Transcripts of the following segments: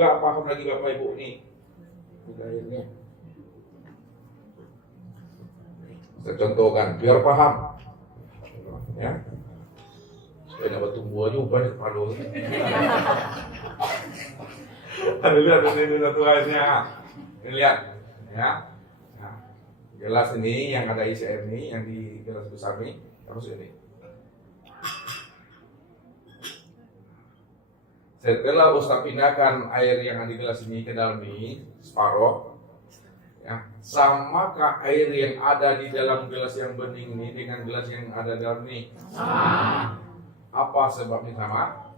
nggak paham lagi Bapak Ibu nih. Udah airnya. Saya contohkan biar paham. Ya. Supaya dapat tumbuh aja banyak palu. Ada lihat ini satu airnya. Ini lihat, ya. Nah, gelas ini yang ada isi air ini, yang di gelas besar ini, terus ini. Setelah Ustaz pindahkan air yang ada di gelas ini ke dalam ini separuh, ya, samakah air yang ada di dalam gelas yang bening ini dengan gelas yang ada dalam ini? Apa sebabnya sama?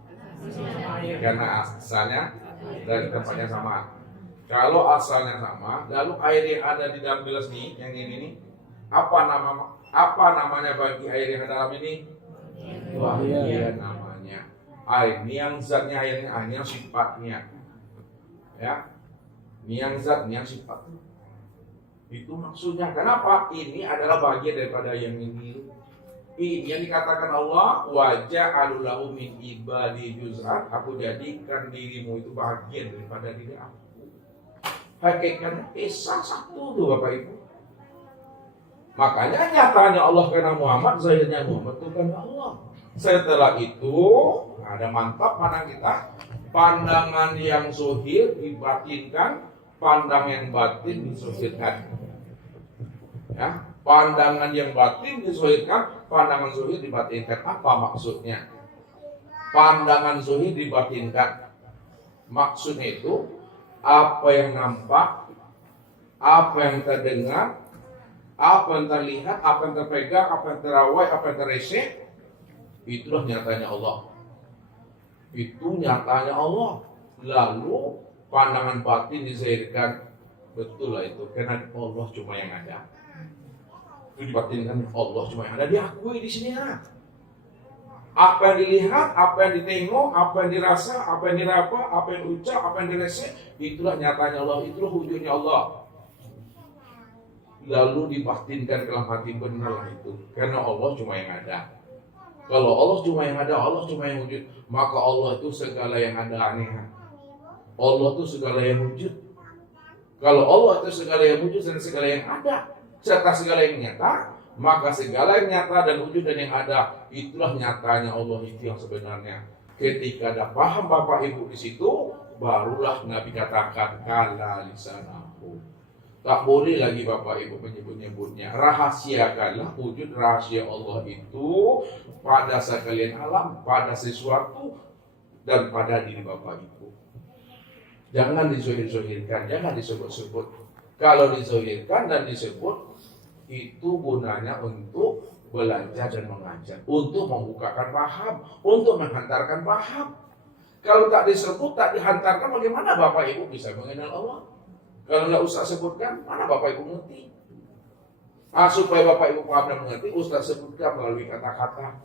Karena asalnya dari tempatnya sama. Kalau asalnya sama, lalu air yang ada di dalam gelas ini, yang ini nih, apa namanya bagi air yang ada dalam ini? Wahia namanya. Air ini yang zatnya, air ini yang sifatnya, ya, ini yang zat, ini yang sifat. Itu maksudnya. Kenapa? Ini adalah bagian daripada yang ini. Ini yang dikatakan Allah, wajah alulahu min ibadi juz'an, aku jadikan dirimu itu bagian daripada diri aku. Hakikatnya Isa satu tuh Bapak Ibu. Makanya nyatanya Allah karena Muhammad, zahirnya Muhammad itu karena Allah. Setelah itu ada mantap pandang kita, pandangan yang zuhir dibatinkan, pandangan yang batin disuhirkan. Ya, pandangan yang batin disuhirkan, pandangan zuhir dibatinkan. Apa maksudnya? Pandangan zuhir dibatinkan. Maksudnya itu apa yang nampak, apa yang terdengar, apa yang terlihat, apa yang terpegang, apa yang terawai, apa yang terresek, itulah nyatanya Allah. Itu nyatanya Allah. Lalu pandangan batin dizahirkan. Betul lah itu, karena Allah cuma yang ada. Itu dibatinkan, Allah cuma yang ada, diakui di sini ya. Apa yang dilihat, apa yang ditengok, apa yang dirasa, apa yang diraba, apa yang ucap, apa yang diresek, itulah nyatanya Allah, itulah wujudnya Allah. Lalu dibatinkan dalam hati, benar itu, karena Allah cuma yang ada. Kalau Allah cuma yang ada, Allah cuma yang wujud, maka Allah itu segala yang ada aneh. Allah itu segala yang wujud. Kalau Allah itu segala yang wujud dan segala yang ada, serta segala yang nyata, maka segala yang nyata dan wujud dan yang ada, itulah nyatanya Allah, itu yang sebenarnya. Ketika ada paham Bapak Ibu di situ, barulah Nabi katakan kala lisanahu. Tak boleh lagi Bapak Ibu menyebut-nyebutnya. Rahasiakanlah wujud rahasia Allah itu pada sekalian alam, pada sesuatu, dan pada diri Bapak Ibu. Jangan dizohir-zohirkan, jangan disebut-sebut. Kalau dizohirkan dan disebut, itu gunanya untuk belajar dan mengajar, untuk membukakan paham, untuk menghantarkan paham. Kalau tak disebut, tak dihantarkan, bagaimana Bapak Ibu bisa mengenal Allah? Kalau tidak usah sebutkan, mana Bapak Ibu mengerti? Supaya Bapak Ibu paham dan mengerti, Ustaz sebutkan melalui kata-kata,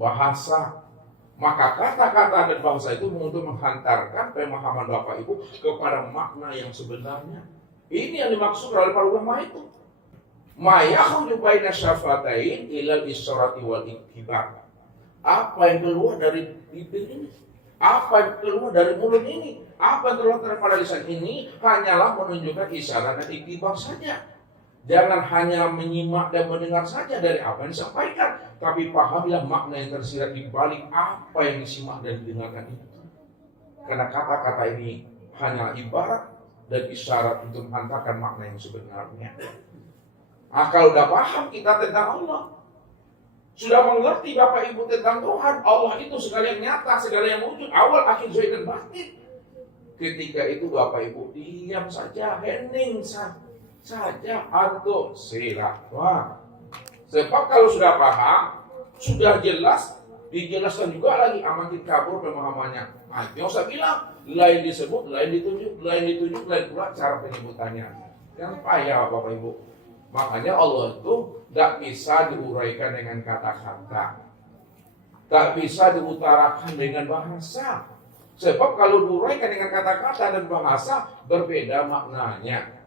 bahasa. Maka kata-kata dan bahasa itu untuk menghantarkan pemahaman Bapak Ibu kepada makna yang sebenarnya. Ini yang dimaksud oleh para ulama itu. Ma yakhruju baina syafatain ilal isyrati wal iktibar. Apa yang keluar dari bibir ini? Apa yang keluar dari mulut ini? Apa yang keluar daripada lisan ini hanyalah menunjukkan isyarat dan iktibar saja. Jangan hanya menyimak dan mendengar saja dari apa yang disampaikan, tapi pahamilah makna yang tersirat di balik apa yang disimak dan didengarkan itu. Karena kata-kata ini hanyalah ibarat dan isyarat untuk menghantarkan makna yang sebenarnya. Kalau udah paham kita tentang Allah, sudah mengerti Bapak Ibu tentang Tuhan, Allah itu segala yang nyata, segala yang wujud, awal, akhir, zahir dan batin. Ketika itu Bapak Ibu diam saja, hening saja, antum silakan. Sebab kalau sudah paham, sudah jelas, dijelaskan juga lagi amatin kabur pemahamannya. Yang saya bilang, lain disebut, lain ditunjuk, lain pula cara penyebutannya. Kan payah Bapak Ibu. Makanya Allah itu tidak bisa diuraikan dengan kata-kata, tidak bisa diutarakan dengan bahasa. Sebab kalau diuraikan dengan kata-kata dan bahasa, berbeda maknanya.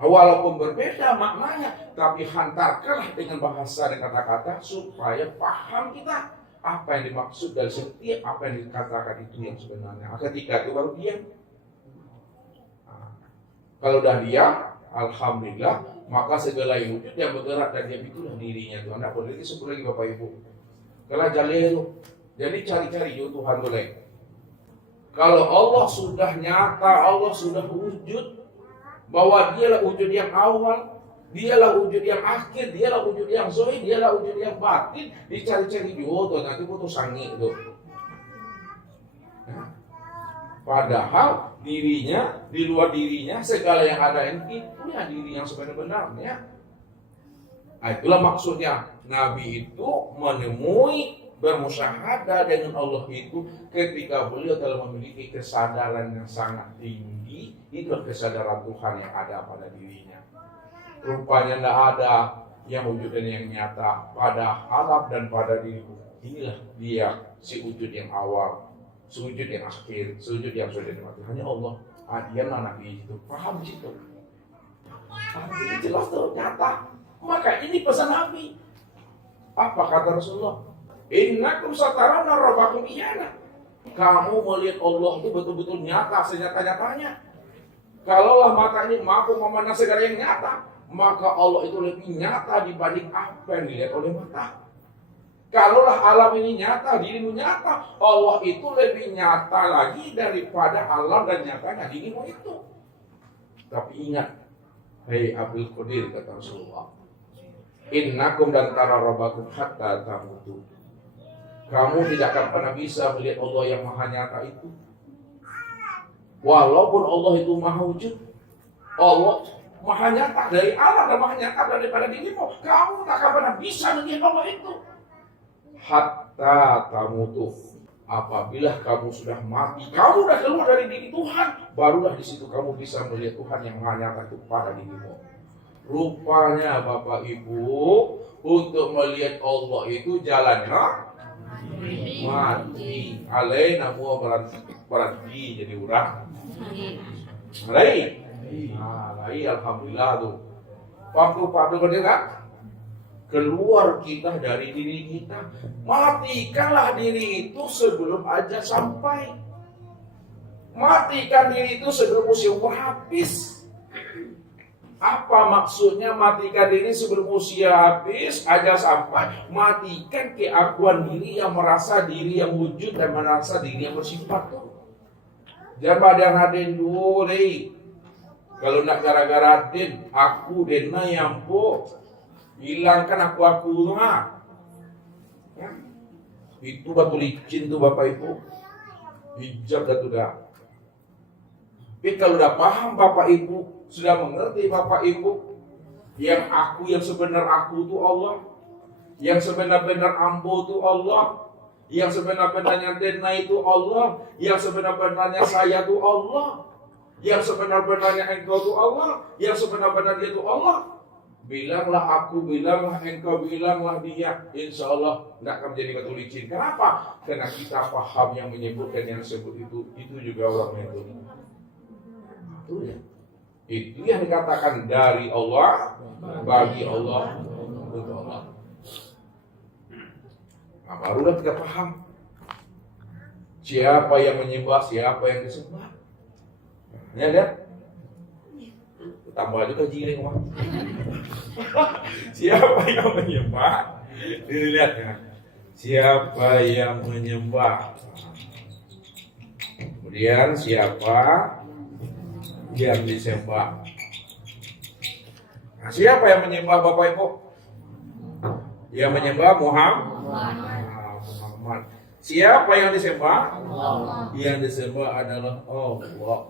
Walaupun berbeda maknanya, tapi hantarkanlah dengan bahasa dan kata-kata supaya paham kita. apa yang dimaksud dari setiap apa yang dikatakan itu yang sebenarnya. Ketika itu baru diam. Kalau udah diam, alhamdulillah, maka segala yang wujud yang bergerak dan diam itulah dirinya Tuhan. Tidak boleh disebut lagi Bapak Ibu. Kalau jalelu, jadi cari-cari Tuhan boleh. Kalau Allah sudah nyata, Allah sudah wujud, bahwa dialah wujud yang awal, dialah wujud yang akhir, dialah wujud yang zahir, dialah wujud yang batin, dicari-cari juga tuh, nanti butuh sangi itu. Padahal dirinya, di luar dirinya, segala yang ada ini itulah diri yang sebenarnya. Nah, itulah maksudnya Nabi itu menemui bermusyahadah dengan Allah itu ketika beliau telah memiliki kesadaran yang sangat tinggi. Itulah kesadaran Tuhan yang ada pada dirinya. Rupanya tidak ada yang wujud dan yang nyata pada alam dan pada diriku. Inilah dia si wujud yang awal, sujud yang akhir, sujud yang sudah dimati. Hanya Allah. Dia Nabi itu paham situ. Ini jelas tuh nyata. Maka ini pesan Nabi. Apa kata Rasulullah? Innakum satarawna rabbakum iyana. Kamu melihat Allah itu betul-betul nyata, senyata-nyatanya. Kalaulah mata ini mampu memandang segala yang nyata, maka Allah itu lebih nyata dibanding apa yang dilihat oleh mata. Kalaulah alam ini nyata, dirimu nyata, Allah itu lebih nyata lagi daripada alam dan nyatanya dirimu itu. Tapi ingat, hei Abdul Qadir, kata Rasulullah, innakum dan tara rabbakum hatta tamutu. Kamu tidak akan pernah bisa melihat Allah yang maha nyata itu. Walaupun Allah itu maha wujud, Allah maha nyata dari Allah dan maha nyata daripada dirimu, kamu tak akan pernah bisa melihat Allah itu. Hatta tamutu. Apabila kamu sudah mati, kamu sudah keluar dari diri Tuhan, barulah di situ kamu bisa melihat Tuhan yang maha nyata itu pada dirimu. Rupanya Bapak Ibu, untuk melihat Allah itu jalannya mati. Alaina mua berhenti jadi orang. Lai. Lai alhamdulillah tuh. Waktu berdekat keluar kita dari diri kita. Matikanlah diri itu sebelum aja sampai. Matikan diri itu sebelum usia habis. Apa maksudnya matikan diri sebelum usia habis, aja sampai? Matikan keakuan diri yang merasa diri yang wujud dan merasa diri yang bersifat tuh. Jangan pada ngaden dulu, kalau nak gara-gara den, aku dena yang po, hilangkan aku tuh mah. Ya. Itu batu licin tuh Bapak Ibu, hijab dah tuh dah. Tapi kalau udah paham Bapak Ibu, sudah mengerti Bapak Ibu, yang aku yang sebenar aku itu Allah, yang sebenar-benar ambo itu Allah, yang sebenar-benarnya dena itu Allah, yang sebenar-benarnya saya itu Allah, yang sebenar-benarnya engkau itu Allah, yang sebenar-benarnya itu Allah. Bilanglah aku, bilanglah engkau, bilanglah dia. Insya Allah tidak akan menjadi batu licin. Kenapa? Karena kita paham yang menyebutkan yang disebut itu juga orang itu. Itu yang dikatakan dari Allah, bagi Allah, untuk Allah. Nah, barulah kita paham siapa yang menyembah, siapa yang disembah. Ya lihat, tambah juga jiring mah. Siapa yang menyembah? Dilihat ya. Siapa yang menyembah? Kemudian siapa yang disembah? Nah, siapa yang menyembah Bapak Ibu? Yang menyembah Muhammad. Siapa yang disembah? Allah. Yang disembah adalah Allah.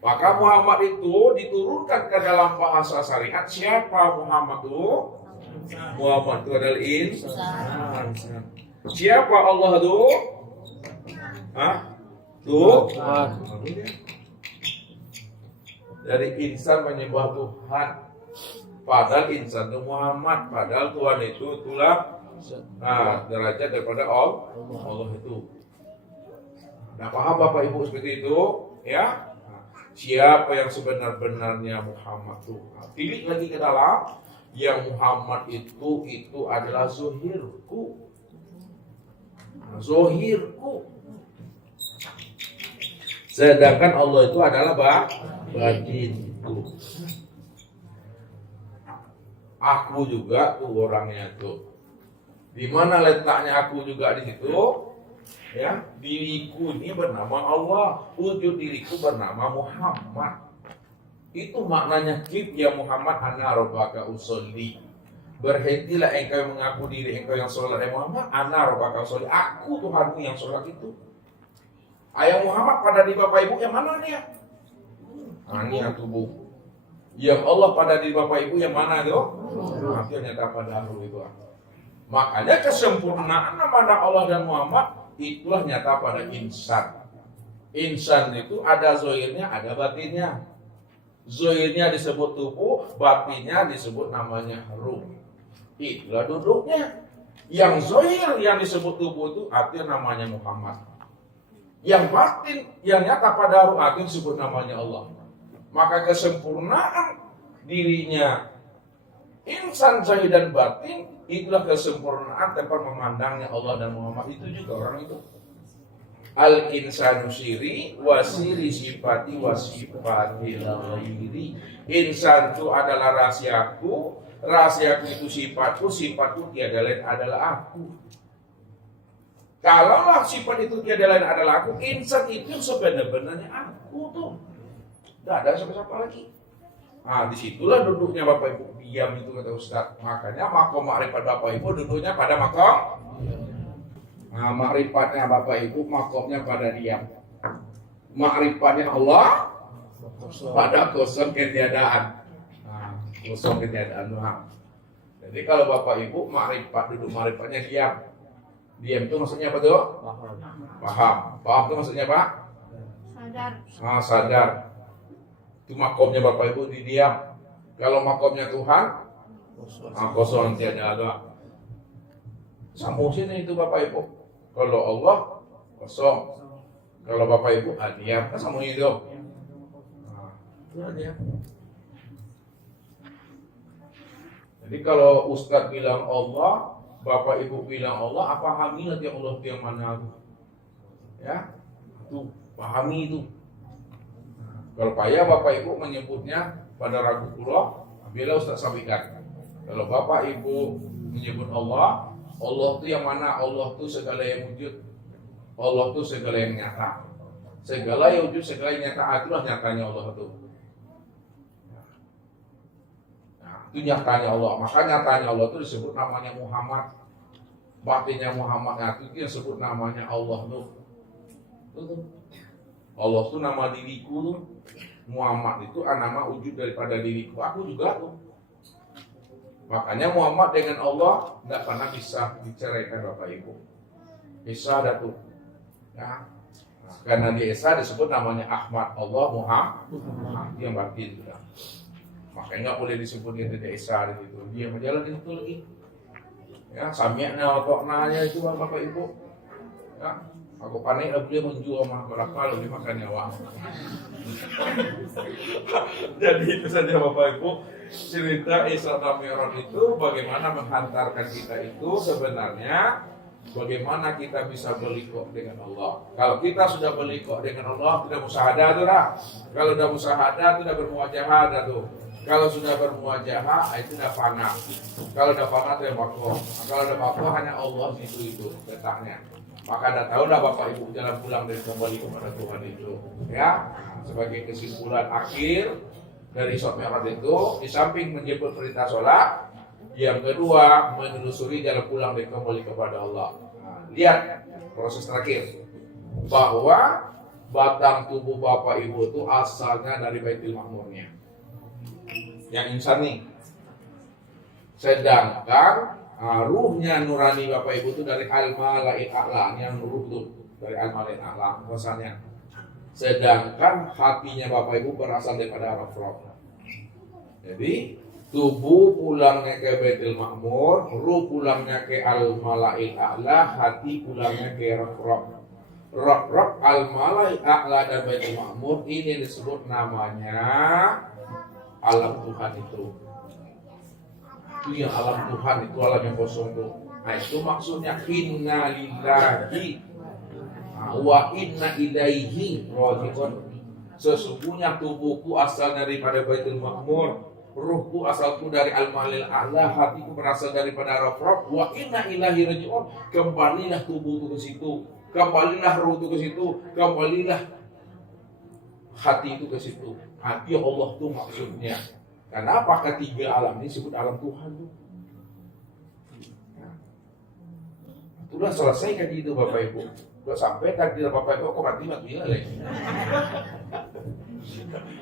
Maka Muhammad itu diturunkan ke dalam bahasa syariat. Siapa Muhammad itu? Muhammad itu adalah insan. Siapa Allah itu? Tuhan. Dari insan menyembah Tuhan, padahal insan itu Muhammad, padahal Tuhan itu itulah derajat daripada Allah itu. Nah, paham Bapak Ibu seperti itu, ya? Siapa yang sebenar-benarnya Muhammad Tuhan? Pilih lagi ke dalam, yang Muhammad itu adalah zohirku. Zohirku. Sedangkan Allah itu adalah batinku. Aku juga tuh orangnya tuh. Di mana letaknya aku juga di situ? Ya, diriku ini bernama Allah, wujud diriku bernama Muhammad. Itu maknanya kif ya Muhammad ana rabbaka usolli. Berhentilah engkau mengaku diri engkau yang sholat. Muhammad ana rabbaka usolli. Aku Tuhanmu yang sholat itu. Ayah Muhammad pada di bapak ibu yang mana dia? Ini yang tubuh. Yang Allah pada di bapak ibu yang mana itu? Akhirnya tak pada itu. Makanya kesempurnaan pada Allah dan Muhammad itulah nyata pada insan. Insan itu ada zohirnya, ada batinnya. Zohirnya disebut tubuh, batinnya disebut namanya ruh. Itulah duduknya. Yang zohir yang disebut tubuh itu artinya namanya Muhammad. Yang batin, yang nyata pada ruh artinya disebut namanya Allah. Maka kesempurnaan dirinya insan zahir dan batin itulah kesempurnaan tempat memandangnya Allah dan Muhammad. Itu juga orang itu. Al insanu siri wasiri sifati wasifati ghairi. Insan itu adalah rahasiaku, rahasiaku itu sifatku, sifatku tiada lain adalah aku. Kalaulah sifat itu tiada lain adalah aku, insan itu sebenarnya aku tuh. Tidak ada siapa-siapa lagi. Nah, disitulah duduknya Bapak Ibu diam itu kata Ustaz. Makanya makom makrifat Bapak Ibu duduknya pada makom. Nah, makrifatnya Bapak Ibu makomnya pada diam. Makrifatnya Allah pada kosong ketiadaan. Nah, kosong ketiadaan. Nah. Jadi kalau Bapak Ibu makrifat duduk makrifatnya diam. Diam itu maksudnya apa tuh? Paham. Paham itu maksudnya apa? Sadar. Nah, sadar. Itu makomnya Bapak Ibu di diam. Kalau makomnya Tuhan, kosong tiada ada. Sambung sini itu Bapak Ibu. Kalau Allah kosong. Kalau Bapak Ibu diam, kan sambung itu. Nah, itu aja. Jadi kalau Ustadz bilang Allah, Bapak Ibu bilang Allah, apa pahami nanti Allah itu yang mana? Ya, itu pahami itu. Kalau payah Bapak Ibu menyebutnya pada ragu pulau, bila Ustaz sampaikan. Kalau Bapak Ibu menyebut Allah, Allah itu yang mana? Allah itu segala yang wujud. Allah itu segala yang nyata. Segala yang wujud, segala yang nyata, itulah nyatanya Allah itu. Nah, itu nyatanya Allah. Maka nyatanya Allah itu disebut namanya Muhammad. Batinnya Muhammad itu disebut namanya Allah itu. Allah itu nama diriku tuh. Muhammad itu nama wujud daripada diriku. Aku juga tuh. Makanya Muhammad dengan Allah tidak pernah bisa diceraikan Bapak Ibu. Bisa ada tuh. Ya. Nah, karena di Esa disebut namanya Ahmad. Allah Muhammad yang batin. Ya. Makanya nggak boleh disebut dia di Esa gitu. Dia menjalani itu lagi. Ya, sami'na wa ta'nanya itu Bapak Ibu. Ya. Aku panik dia menjual mah berapa lebih makan nyawa. Jadi itu saja Bapak Ibu cerita Isra dan Mi'raj itu bagaimana menghantarkan kita itu sebenarnya bagaimana kita bisa berliku dengan Allah. Kalau kita sudah berliku dengan Allah tidak musyahadah tuh dah. Kalau sudah musyahadah tidak bermuajahadah tuh. Kalau sudah bermuajahah itu sudah fana. Kalau sudah fana itu yang makoh. Kalau sudah makoh hanya Allah itu letaknya. Maka anda tahu dah Bapak Ibu jalan pulang dan kembali kepada Tuhan itu. Ya, sebagai kesimpulan akhir dari Isra Mi'raj itu, di samping menyebut perintah sholat, yang kedua menelusuri jalan pulang dan kembali kepada Allah. Nah, lihat proses terakhir bahwa batang tubuh Bapak Ibu itu asalnya dari Baitul Ma'murnya. Yang insan nih. Sedangkan ruhnya nurani Bapak Ibu itu dari al-mala'il a'la, yang ruh itu dari al-mala'il a'la asalnya. Sedangkan hatinya Bapak Ibu berasal daripada Rabb. Jadi tubuh pulangnya ke Baitul Ma'mur, ruh pulangnya ke al-mala'il a'la, hati pulangnya ke Rabb. Rabb al-mala'il a'la dan Baitul Ma'mur ini disebut namanya alam Tuhan itu. Itu yang alam Tuhan, itu alam yang kosong tuh. Nah itu maksudnya inna lillahi wa inna ilaihi raji'un. Sesungguhnya tubuhku asal daripada Baitul Ma'mur, ruhku asalku dari Al-Malil A'la, hatiku berasal daripada Araf-Raf, wa inna ilaihi raji'un. Kembalilah tubuhku ke situ, kembalilah ruhku ke situ, kembalilah hati itu ke situ. Hati Allah tuh maksudnya. Kenapa ketiga alam ini disebut alam Tuhan tuh? Sudah selesai kan itu Bapak Ibu. Sudah sampai takdir Bapak Ibu, kok mati ya lagi.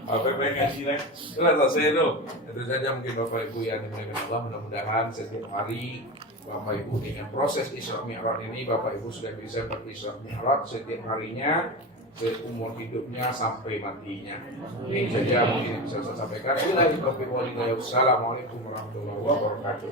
Apa yang ngaji nih? Sudah selesai tuh. Itu saja mungkin Bapak Ibu yang dimuliakan Allah. Mudah-mudahan setiap hari Bapak Ibu dengan proses Isra Mi'raj ini, Bapak Ibu sudah bisa berisra Mi'raj setiap harinya, seumur hidupnya sampai matinya. Ini saja mungkin bisa saya sampaikan. Assalamualaikum warahmatullahi wabarakatuh.